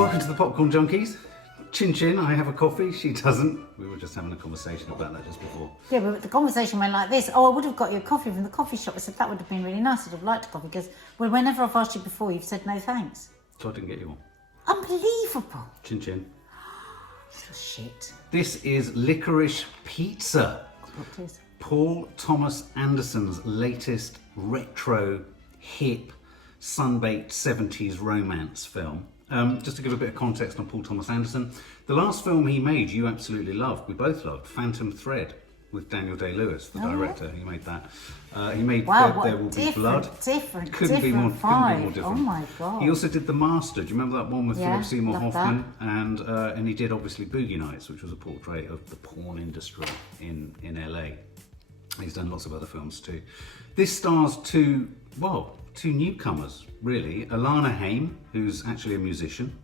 Welcome to the Popcorn Junkies. Chin Chin, I have a coffee, she doesn't. We were just having a conversation about that just before. Yeah, but the conversation went like this. Oh, I would have got you a coffee from the coffee shop. I said, that would have been really nice. I'd have liked a coffee because, well, whenever I've asked you before, you've said no thanks. So I didn't get you one. Unbelievable. Chin Chin. Little shit. This is Licorice Pizza. What is? Paul Thomas Anderson's latest retro, hip, sunbaked 70s romance film. Just to give a bit of context on Paul Thomas Anderson, the last film he made you absolutely loved, we both loved, Phantom Thread, with Daniel Day-Lewis, the director. He made that. He made There Will Be Blood. Couldn't be more different. Oh my God. He also did The Master. Do you remember that one with Philip Seymour loved Hoffman? And he did obviously Boogie Nights, which was a portrait of the porn industry in LA. He's done lots of other films too. This stars two newcomers, really. Alana Haim, who's actually a musician,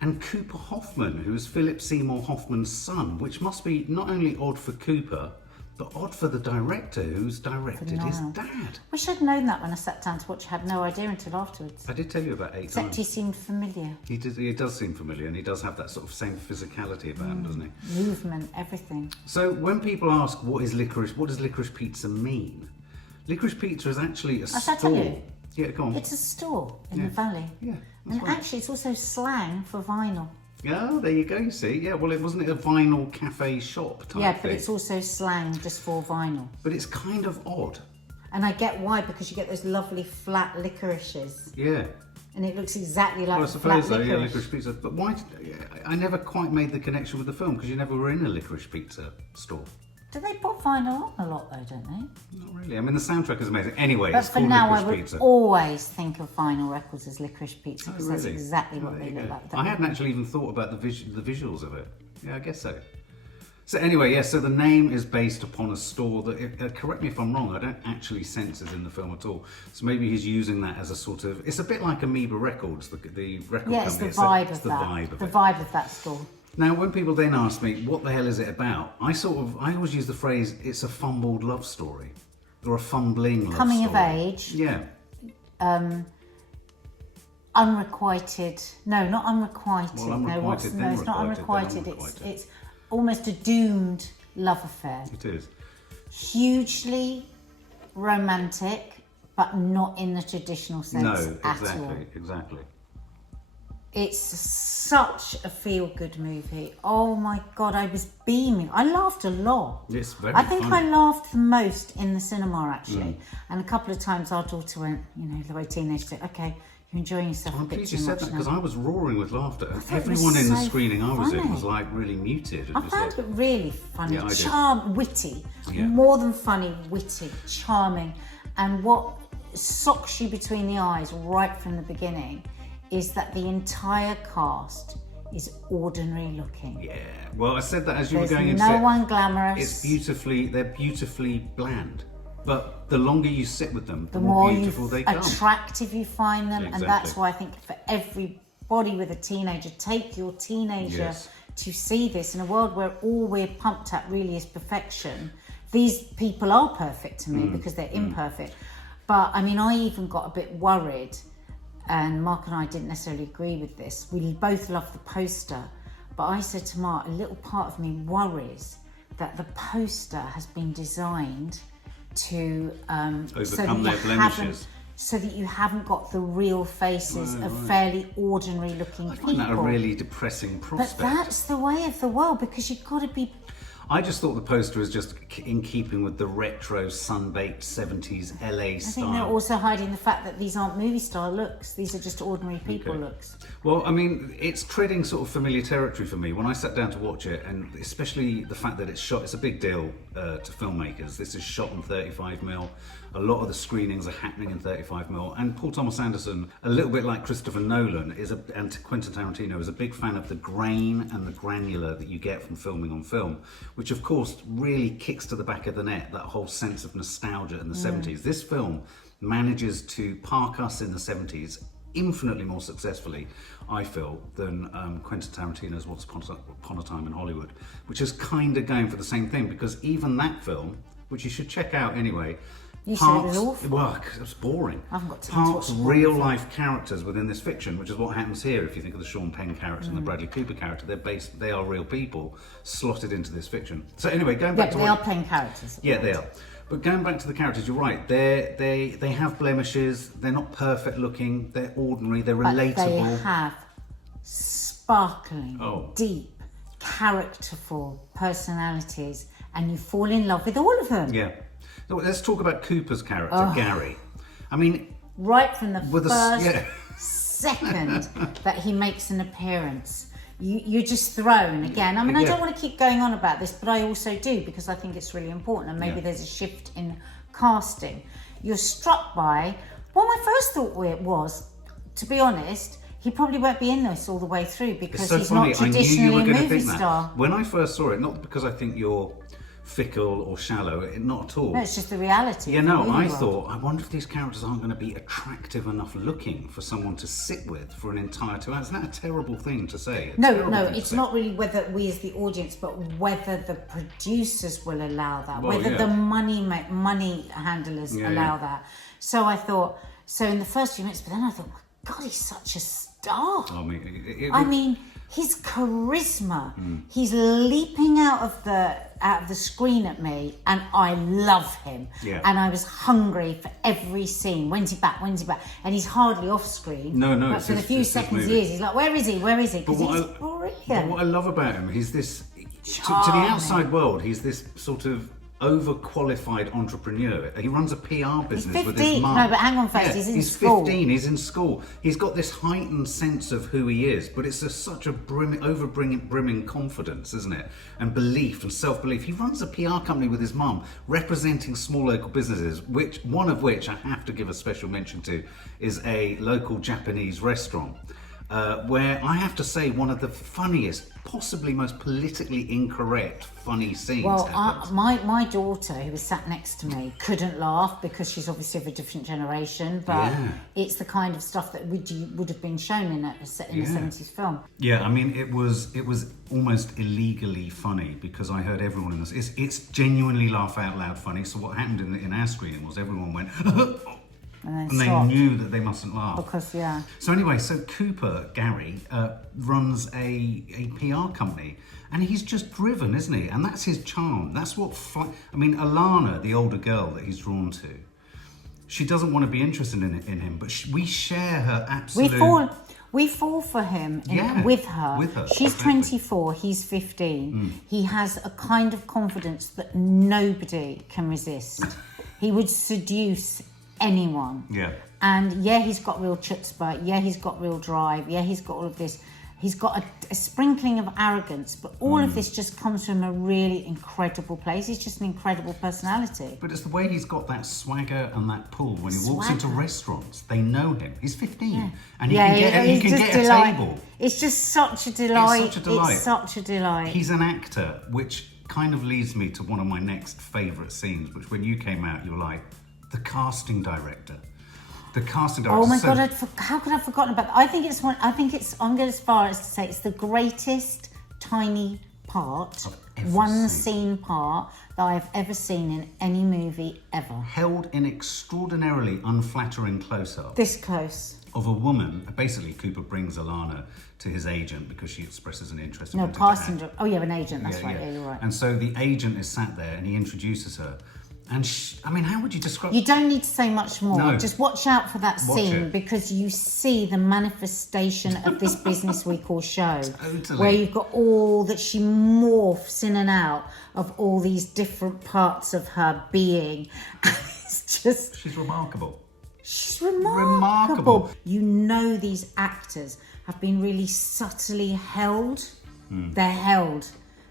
and Cooper Hoffman, who is Philip Seymour Hoffman's son, which must be not only odd for Cooper, but odd for the director who's directed his dad. Wish I'd known that when I sat down to watch. I had no idea until afterwards. I did tell you about 8 Except times. he seemed familiar. He does seem familiar, and he does have that sort of same physicality about him, doesn't he? Movement, everything. So when people ask what does licorice pizza mean? Licorice Pizza is actually a store. I tell you. Yeah, go on. It's a store in the valley. Yeah, and actually it's also slang for vinyl. Oh, there you go, you see. Yeah, well, wasn't it a vinyl cafe shop type Yeah, but thing? it's also slang just for vinyl. But it's kind of odd. And I get why, because you get those lovely flat licorices. Yeah. And it looks exactly like Well, I suppose so, licorice. yeah, Licorice Pizza. But why? I never quite made the connection with the film because you never were in a Licorice Pizza store. Do they put vinyl on a lot though, don't they? Not really. I mean, the soundtrack is amazing. Anyway, But it's for called now, I Licorice would Pizza. always think of vinyl records as Licorice Pizza because Really? that's exactly what There they you look go. like. I hadn't actually even thought about the visuals of it. Yeah, I guess so. So anyway, yeah, so the name is based upon a store that, correct me if I'm wrong, I don't actually sense is in the film at all. So maybe he's using that as a sort of, it's a bit like Amoeba Records, the record company. Yeah, it's the vibe of the that. Vibe of the it. vibe of that store. Now, when people then ask me, what the hell is it about? I always use the phrase, it's a fumbled love story. Or a fumbling love story. Coming of age. Yeah. Unrequited. No, not unrequited. Well, unrequited, No, it's not unrequited. It's almost a doomed love affair. It is. Hugely romantic, but not in the traditional sense at all. Exactly. It's such a feel-good movie. Oh my God, I was beaming. I laughed a lot. It's very I think funny. I laughed the most in the cinema, actually. And a couple of times our daughter went, the way teenagers do, okay, you're enjoying yourself a I'm bit pleased too you said much that now. because I was roaring with laughter. And thought it was everyone in the so screening I was in funny. was like really muted. I found it really funny, Yeah, I did. witty, Yeah. more than funny, witty, charming. And what socks you between the eyes right from the beginning is that the entire cast is ordinary looking. Yeah, well, I said that as you There's were going into no it. one glamorous. They're beautifully bland. But the longer you sit with them, the more beautiful they come. attractive you find them, Exactly. and that's why I think for everybody with a teenager, take your teenager to see this in a world where all we're pumped at really is perfection. These people are perfect to me because they're imperfect. But I mean, I even got a bit worried, and Mark and I didn't necessarily agree with this. We both love the poster, but I said to Mark, a little part of me worries that the poster has been designed to Overcome their blemishes. so that you haven't got the real faces of fairly ordinary looking I people. find that a really depressing But prospect. that's the way of the world, because you've got to be. I just thought the poster was just in keeping with the retro, sun-baked 70s LA I style. think they're also hiding the fact that these aren't movie star looks. These are just ordinary people looks. Well, I mean, it's treading sort of familiar territory for me. When I sat down to watch it, and especially the fact that it's a big deal to filmmakers. This is shot on 35mm. A lot of the screenings are happening in 35mm. And Paul Thomas Anderson, a little bit like Christopher Nolan, and Quentin Tarantino, is a big fan of the grain and the granular that you get from filming on film, which of course really kicks to the back of the net that whole sense of nostalgia in the 70s. This film manages to park us in the 70s infinitely more successfully, I feel, than Quentin Tarantino's Once Upon a Time in Hollywood, which is kind of going for the same thing, because even that film, which you should check out anyway, You said it was awful. Well, it was boring. I haven't got time to Parts watch the real life characters within this fiction, which is what happens here. If you think of the Sean Penn character and the Bradley Cooper character, they are real people slotted into this fiction. So anyway, going back to they are playing characters. Yeah, they are. But going back to the characters, you're right. They have blemishes. They're not perfect looking. They're ordinary. They're relatable. But they have sparkling, deep, characterful personalities, and you fall in love with all of them. Yeah. So let's talk about Cooper's character, Gary. I mean, right from the first second that he makes an appearance, you're just thrown again. I mean, I don't want to keep going on about this, but I also do, because I think it's really important, and maybe there's a shift in casting. You're struck by, well, my first thought was, to be honest, he probably won't be in this all the way through, because he's not traditionally a movie star. When I first saw it, not because I think you're fickle or shallow, not at all. No, it's just the reality. Yeah, no, I thought, I wonder if these characters aren't going to be attractive enough looking for someone to sit with for an entire 2 hours. Isn't that a terrible thing to say? No, it's not really whether we as the audience, but whether the producers will allow that, whether the money handlers allow that. So I thought, in the first few minutes, but then I thought, my God, he's such a star. I mean, his charisma, he's leaping out of the screen at me, and I love him. Yeah. And I was hungry for every scene. When's he back? And he's hardly off screen. No. But for the few seconds he is, he's like, where is he? Because he's brilliant. But what I love about him, he's this, to the outside world, he's this sort of overqualified entrepreneur. He runs a PR business with his mum. No, but hang on first, he's school. 15, he's in school. He's got this heightened sense of who he is, but it's such a brimming confidence, isn't it? And belief and self-belief. He runs a PR company with his mum, representing small local businesses, one of which I have to give a special mention to is a local Japanese restaurant. Where I have to say one of the funniest, possibly most politically incorrect funny scenes. Well, my daughter, who was sat next to me, couldn't laugh because she's obviously of a different generation, but it's the kind of stuff that would have been shown in a 70s film. Yeah, I mean, it was almost illegally funny because I heard everyone in this. It's genuinely laugh out loud funny. So what happened in our screening was everyone went. And they knew that they mustn't laugh. Because, So anyway, Cooper, Gary, runs a PR company, and he's just driven, isn't he? And that's his charm. That's what... Alana, the older girl that he's drawn to, she doesn't want to be interested in him, but we share her absolute... We fall for him with her. She's 24, he's 15. He has a kind of confidence that nobody can resist. He would seduce anyone. Yeah. And he's got real chutzpah. He's got real drive. He's got all of this. He's got a sprinkling of arrogance, but all of this just comes from a really incredible place. He's just an incredible personality. But it's the way he's got that swagger and that pull when he walks into restaurants. They know him. He's 15, and he can get a table. It's just such a delight. It's such a delight. He's an actor, which kind of leads me to one of my next favourite scenes, which when you came out, you were like, the casting director. Oh my God! How could I have forgotten about that? I'm going as far as to say it's the greatest tiny part, one scene part that I've ever seen in any movie ever. Held in extraordinarily unflattering close-up. This close. Of a woman. Basically, Cooper brings Alana to his agent because she expresses an interest in an agent. Oh yeah, an agent. That's right. Yeah, you're right. And so the agent is sat there and he introduces her. And how would you describe... You don't need to say much more. No. Just watch out for that scene because you see the manifestation of this business we call show. Totally. Where you've got all that she morphs in and out of all these different parts of her being. It's just... She's remarkable. She's remarkable. You know these actors have been really subtly held. They're held.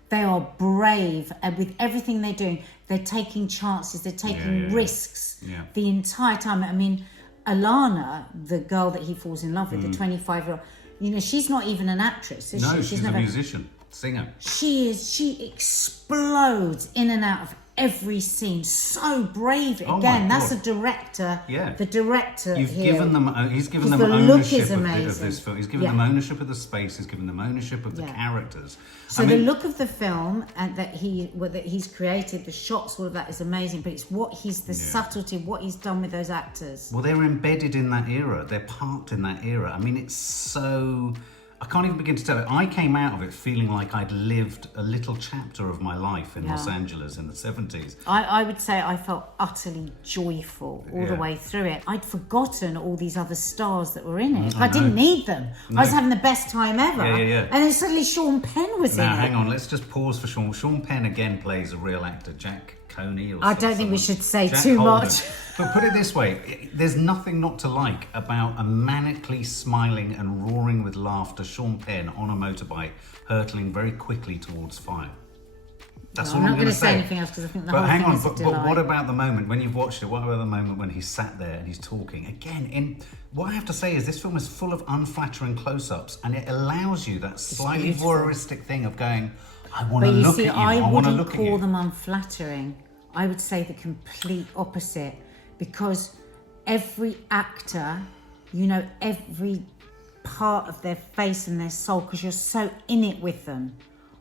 They are brave, and with everything they're doing, they're taking chances, they're taking risks the entire time. I mean, Alana, the girl that he falls in love with, the 25-year-old, she's not even an actress. She's a musician, singer. She explodes in and out of every scene so brave. Oh Again, my that's God. a director. Yeah. The director He's here. given them Because the look ownership is of amazing. this film. He's given Yeah. them ownership of the space. He's given them ownership of the Yeah. characters. So the look of the film and that he's created, the shots, all of that is amazing. But it's the subtlety, what he's done with those actors. Well, they're embedded in that era. They're parked in that era. I mean, it's so... I can't even begin to tell it. I came out of it feeling like I'd lived a little chapter of my life in Los Angeles in the 70s. I would say I felt utterly joyful all the way through it. I'd forgotten all these other stars that were in it. I didn't need them. No. I was having the best time ever. Yeah. And then suddenly Sean Penn was in it. Now, hang on. Let's just pause for Sean. Sean Penn again plays a real actor, Jack Coney. Or I don't think we should say Jack too Holden. much. But put it this way, there's nothing not to like about a manically smiling and roaring with laughter Sean Penn on a motorbike hurtling very quickly towards fire. That's all I'm I'm not going to say anything else because I think the but whole hang thing on, is a but delight. what about the moment when you've watched it? What about the moment when he's sat there and he's talking? Again, what I have to say is this film is full of unflattering close-ups, and it allows you that slightly beautiful. voyeuristic thing of going, I want to But you look see, at you. I want to wouldn't look at call you. them unflattering. I would say the complete opposite, because every actor, you know, every part of their face and their soul, because you're so in it with them.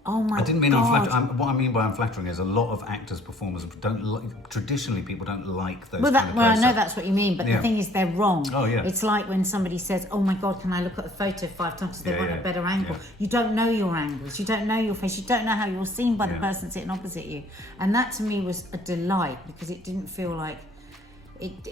Oh my God. I didn't mean unflattering. What I mean by unflattering is a lot of actors, performers don't like, traditionally people don't like those kind of I know close-ups. that's what you mean, but the thing is they're wrong. Oh, yeah. It's like when somebody says, oh my God, can I look at the photo 5 times because they want a better angle. Yeah. You don't know your angles, you don't know your face, you don't know how you're seen by the person sitting opposite you. And that to me was a delight, because it didn't feel like,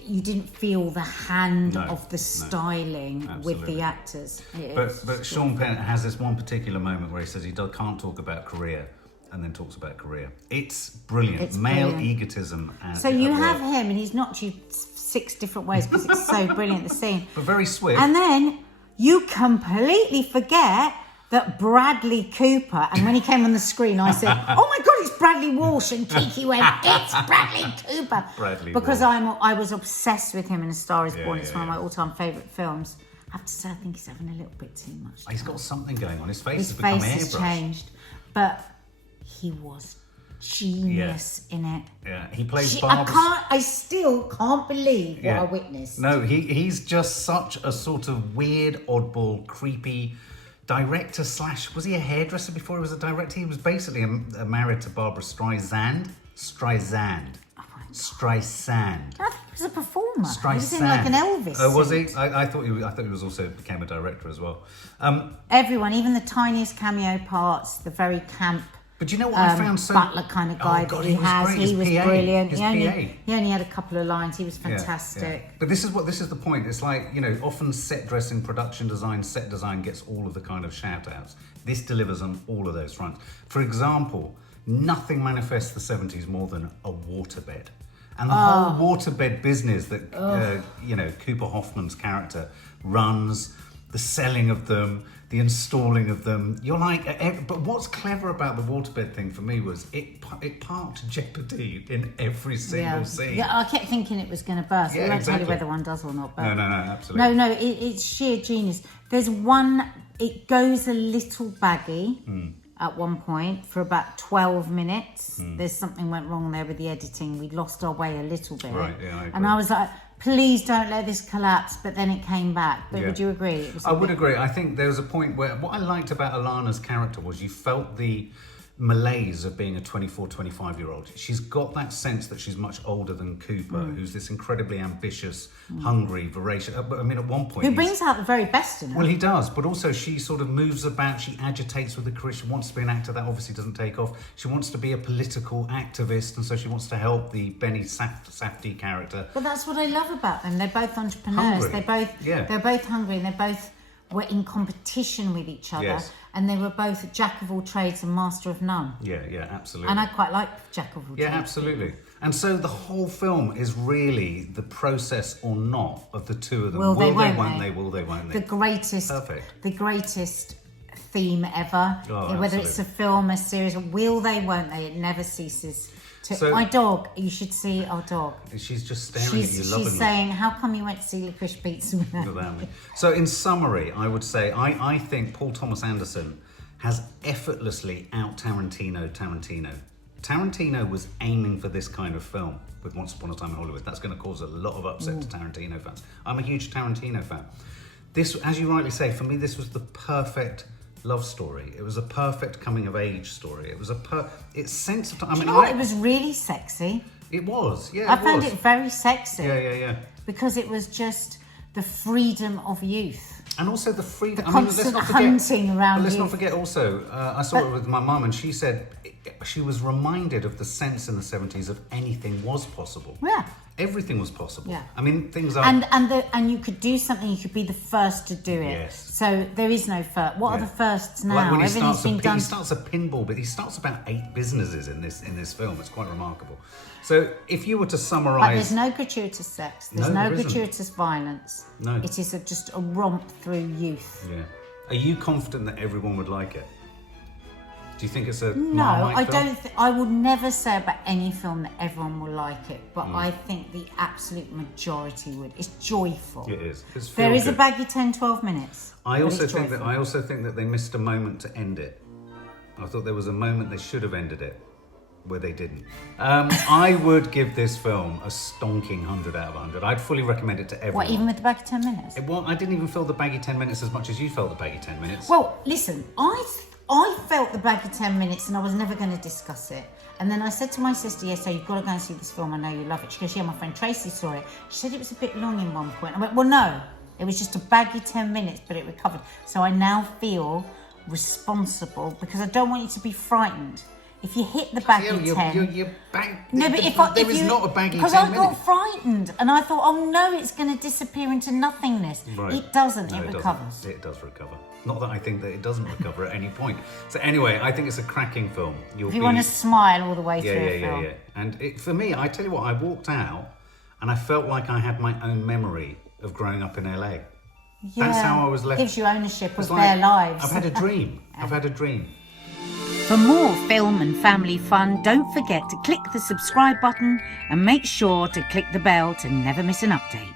you didn't feel the hand of the styling with the actors. But Sean Penn has this one particular moment where he says he can't talk about career, and then talks about career. It's brilliant. It's Male brilliant. egotism. So you have him, and he's knocked you 6 different ways because it's so brilliant, the scene. But very swift. And then you completely forget that Bradley Cooper, and when he came on the screen, I said, oh my God, it's Bradley Walsh, and Kiki went, it's Bradley Cooper. Because I was obsessed with him in A Star is Born. It's one of my all-time favourite films. I have to say, I think he's having a little bit too much. He's got something going on. His face His has become face has airbrushed. changed. But he was genius in it. Yeah, he plays Barbara. I still can't believe what I witnessed. No, he's just such a sort of weird, oddball, creepy director slash... Was he a hairdresser before he was a director? He was basically married to Barbara Streisand. Streisand. I think he was a performer. He was in Streisand. like an Elvis Oh, was suit. he? I thought he was also became a director as well. Everyone, even the tiniest cameo parts, the very camp But you know what I found so... butler kind of guy God, that he has. Great. He was PA, brilliant. His He only had a couple of lines. He was fantastic. Yeah. But this is the point. It's like, you know, often set dressing, production design, set design gets all of the kind of shout outs. This delivers on all of those fronts. For example, nothing manifests the 70s more than a waterbed. And the whole waterbed business that, you know, Cooper Hoffman's character runs, the selling of them, the installing of them. You're like, but what's clever about the waterbed thing for me was it parked jeopardy in every single scene. Yeah, I kept thinking it was going to burst. Yeah, I won't tell you exactly. whether one does or not. But No, absolutely. No, it's sheer genius. There's one, it goes a little baggy at one point for about 12 minutes. There's something went wrong there with the editing. We lost our way a little bit. Right, yeah, I agree. And I was like, please don't let this collapse. But then it came back. But would you agree? It was I would agree. I think there was a point where what I liked about Alana's character was you felt the malaise of being a 24, 25-year-old. She's got that sense that she's much older than Cooper, who's this incredibly ambitious, hungry, voracious... I mean, at one point... Who brings out the very best in her. Well, he does, but also she sort of moves about, she agitates with the career, she wants to be an actor, that obviously doesn't take off. She wants to be a political activist, and so she wants to help the Benny Safdie character. But that's what I love about them. They're both entrepreneurs. Hungry. They're both hungry, and they both were in competition with each other. Yes. And they were both a jack of all trades and master of none. Yeah, absolutely. And I quite like jack of all trades. Yeah, absolutely. And so the whole film is really the process or not of the two of them. Will they, won't they? Will they, won't they? The greatest, Perfect. The greatest theme ever. Oh, whether it's a film, a series, will they, won't they? It never ceases. My dog, you should see our dog. She's just staring at you lovingly. She's saying, how come you went to see Licorice Pizza without me? So in summary, I would say I think Paul Thomas Anderson has effortlessly out Tarantino Tarantino was aiming for this kind of film with Once Upon a Time in Hollywood. That's going to cause a lot of upset to Tarantino fans. I'm a huge Tarantino fan. This, as you rightly say, for me, this was the perfect love story. It was a perfect coming of age story. It was it's sense of time. Do you know what? It was really sexy. It was, yeah. I found it very sexy. Yeah. Because it was just the freedom of youth. And also the freedom. The constant hunting around. But let's not forget also, I saw it with my mum, and she said she was reminded of the sense in the 70s of anything was possible. Yeah. Everything was possible. Yeah. I mean, things are... And you could do something, you could be the first to do it. Yes. So there is no first. What are the firsts now? Like when he Everything's been done. He starts a pinball, but he starts about 8 businesses in this film. It's quite remarkable. So if you were to summarise... But there's no gratuitous sex. There's no gratuitous violence. No. It is just a romp through youth. Yeah. Are you confident that everyone would like it? Do you think it's a No, Marmite film? don't. I would never say about any film that everyone will like it, but I think the absolute majority would. It's joyful. It is. It's There is a feel-good. baggy 10-12 minutes. I also it's think joyful. that they missed a moment to end it. I thought there was a moment they should have ended it, where they didn't. I would give this film a stonking 100 out of 100. I'd fully recommend it to everyone. What, even with the baggy 10 minutes? Well, I didn't even feel the baggy 10 minutes as much as you felt the baggy 10 minutes. Well, listen, I felt the baggy 10 minutes and I was never going to discuss it. And then I said to my sister yesterday, you've got to go and see this film, I know you love it. She goes, yeah, my friend Tracy saw it. She said it was a bit long in one point. I went, well, no, it was just a baggy 10 minutes, but it recovered. So I now feel responsible because I don't want you to be frightened. If you hit the baggy 10... No, but there is not a baggy 10 minutes. Because I got frightened and I thought, oh no, it's going to disappear into nothingness. Right. It doesn't, No, it recovers. It does recover. Not that I think that it doesn't recover at any point. So anyway, I think it's a cracking film. If you want to smile all the way through a film. Yeah. And for me, I tell you what, I walked out and I felt like I had my own memory of growing up in LA. Yeah, that's how I was left. It gives you ownership of like, their lives. I've had a dream. I've had a dream. For more film and family fun, don't forget to click the subscribe button and make sure to click the bell to never miss an update.